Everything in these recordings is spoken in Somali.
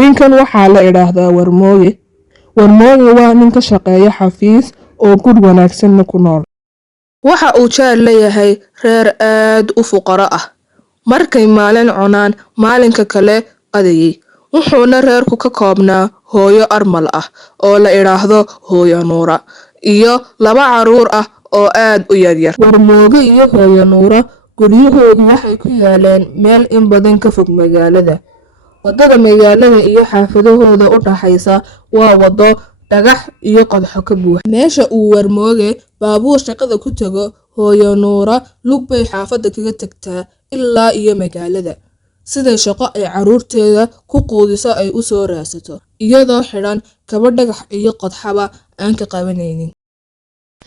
ninkan waxaa la idhaahdaa warmooge. Warmooge waa nin ka shaqeeya xafiis oo guri wanaagsanna ku nool. waxa uu jecel leeyahay reer aad u fuqaro ah. markay maalin cunaan maalinka kale qadayay. wuxuuna reerku ka koobnaa hooyo armal ah oo la idhaahdo hooyo Nuura iyo 2 caruur ah oo aad u yaryar. Warmooge iyo hooyo Nuura guryahoodu waxay ku yaaleen meel in badan ka fog magaalada. wadada magaalada iyo xaafadahooda u dhaxaysa waa wado dhagax iyo qodxo ka buuxa. meesha uu Warmooge baabuur shaqada ku tago, hooyo Nuura lug bay xaafada kaga tagtaa ilaa iyo magaalada. siday shaqo ay caruurteeda ku quudiso ay u soo raadsato, iyadoo xidhan kaba dhagax iyo qodxaba aan ka qabanaynin.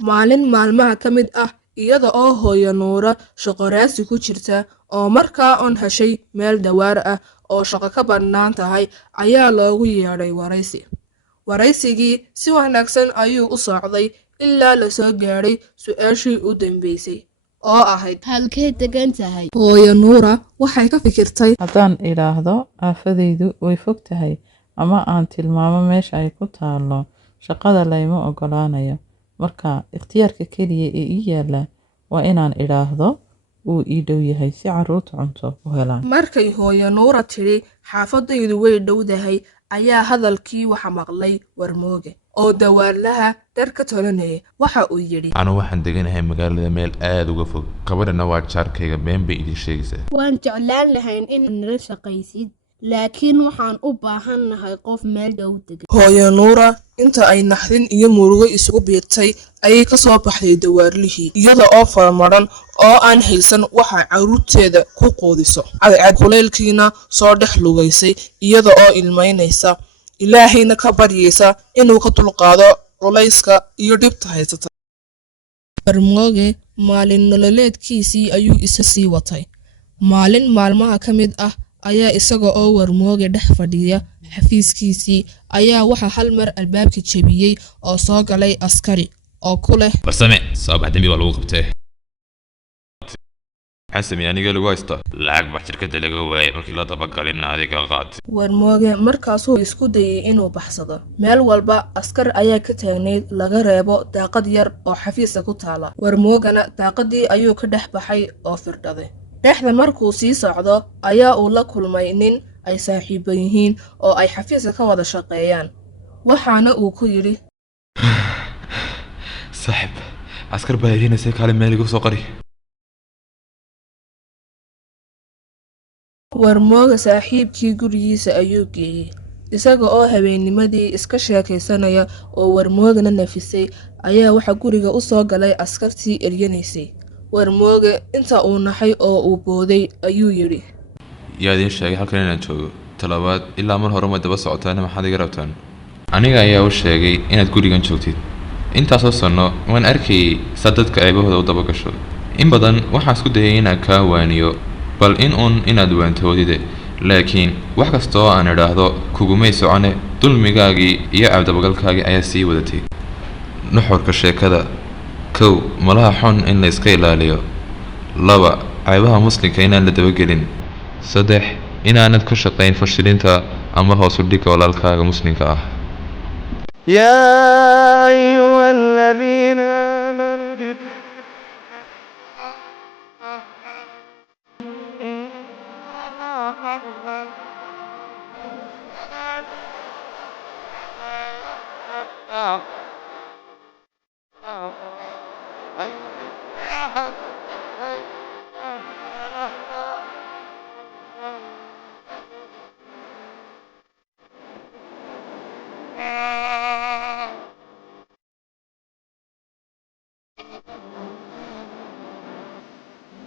maalin maalmaha ka mid ah, iyada oo hooyo Nuura shaqo raadsi ku jirta oo markaa on heshay meel dawaar ah oo shaqo ka bannaan tahay, ayaa loogu yeedhay waraysi. waraysigii si wanaagsan ayuu u socday ilaa la soo gaadhay su'aashii u dambeysay oo ahayd, halkee degan tahay? hooyo Nuura waxay ka fikirtay, haddaan idhaahdo aafadaydu way fog tahay ama aan tilmaamo meesha ay ku taalo, shaqada layma ogolaanayo. marka ikhtiyaarka keliya ee ii yaala waa inaan idhaahdo uu ii dhow yahay si caruurtu cunto u helaan. markay hooyo Nuura tidhi xaafadaydu way dhowdahay, ayaa hadalkii waxa maqlay Warmooge oo dawaarlaha dar ka tolanaya. waxa uu yidhi, anu waxaan deganahay magaalada meel aad uga fog, gabadhana waa jaarkayga, been bay idin sheegaysaa. waan jeclaan lahayn in nala shaqaysid, laakiin waxaan u baahannahay qof meel dhow degan. hooyo Nuura inta ay naxdin iyo murugo isugu biirtay ayay ka soo baxday dawaarlihii, iyada oo farmaran oo aan haysan waxa caruurteeda ku quudiso. cadcad kuleylkiina soo dhex lugaysay, iyada oo ilmaynaysa, ilaahayna ka baryaysa inuu ka dulqaado culayska iyo dhibta haysata. Warmooge maalin nololeedkiisii ayuu isa sii watay. maalin maalmaha ka mid ah ayaa isaga oo Warmooge dhex fadhiya xafiiskiisii ayaa waxa hal mar albaabka jebiyey oo soo galay askari oo ku leh, barsame saabax dambi waa lagu qabtay. xasami aniga lagu haysta lacag baa shirkadda laga waayay markii la dabagalin adiga qaad. Warmooge markaasuu isku dayay inuu baxsado. meel walba askar ayaa ka taagnayd, laga reebo daaqad yar oo xafiiska ku taala. Warmoogana daaqadii ayuu ka dhex baxay oo firdhaday. dhexda markuu sii socdo ayaa uu la kulmay nin ay saaxiibo yihiin oo ay xafiiska ka wada shaqeeyaan. waxaana uu ku yidhi, saaxib askar baa irinaysa kale meel igu soo qari. Warmooge saaxiibkii gurigiisa ayuu geeyey, isaga oo habeennimadii iska sheekaysanaya oo Warmoogena nafisay ayaa waxa guriga u soo galay askartii eryanaysay. Warmooge inta uu naxay oo uu booday ayuu yidhi, yaa idin sheegay halkan inaan joogo. talabaad ilaa mar hore ma daba socotaan maxaad iga rabtaan? aniga ayaa u sheegay inaad gurigan joogtid. intaasoo sano waan arkayay saa dadka ceebahooda u daba gasho. in badan waxaan isku dayay inaan kaa waaniyo, bal inaad waantoodide, laakiin wax kasta oo aan idhaahdo kugumay socone. dulmigaagii iyo cabdabagalkaagii ayaa sii wadatay. nuxurka sheekada: 1 malaha xun in la iska ilaaliyo. 2 ceebaha muslimka inaan la dabagelin. 3 inaanad ku shaqayn fashilinta ama hoos u dhigga walaalkaaga muslimka ah. يا أيها الذين آمنوا